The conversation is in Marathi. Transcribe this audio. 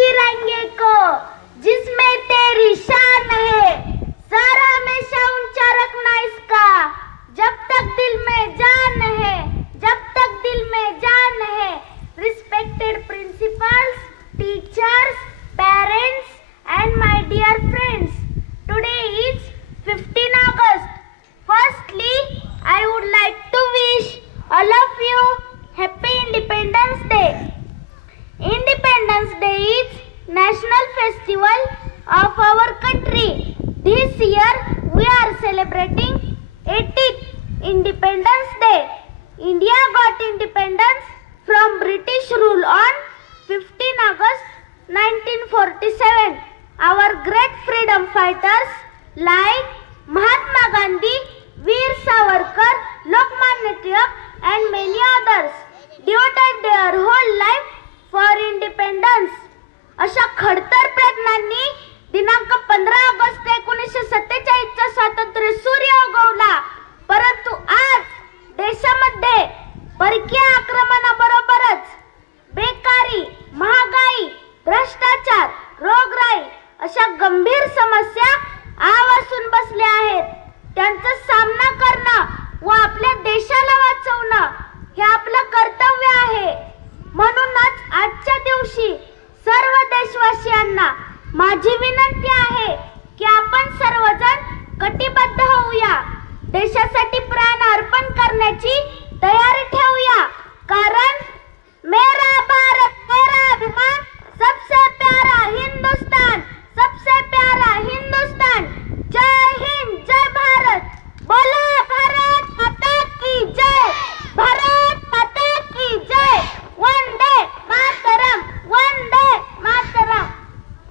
तिरंगे को जिसमें तेरी शान है, सर हमेशा ऊंचा रखना इसका, जब तक दिल में जान है, जब तक दिल में जान है. Respected principals, teachers, parents and my dear friends, today is 15 August. Firstly, I would like to wish all of you Happy Independence Day. Independence Day is national festival of our country. This year we are celebrating 80th Independence Day. India got independence from British rule on 15 August 1947. Our great freedom fighters like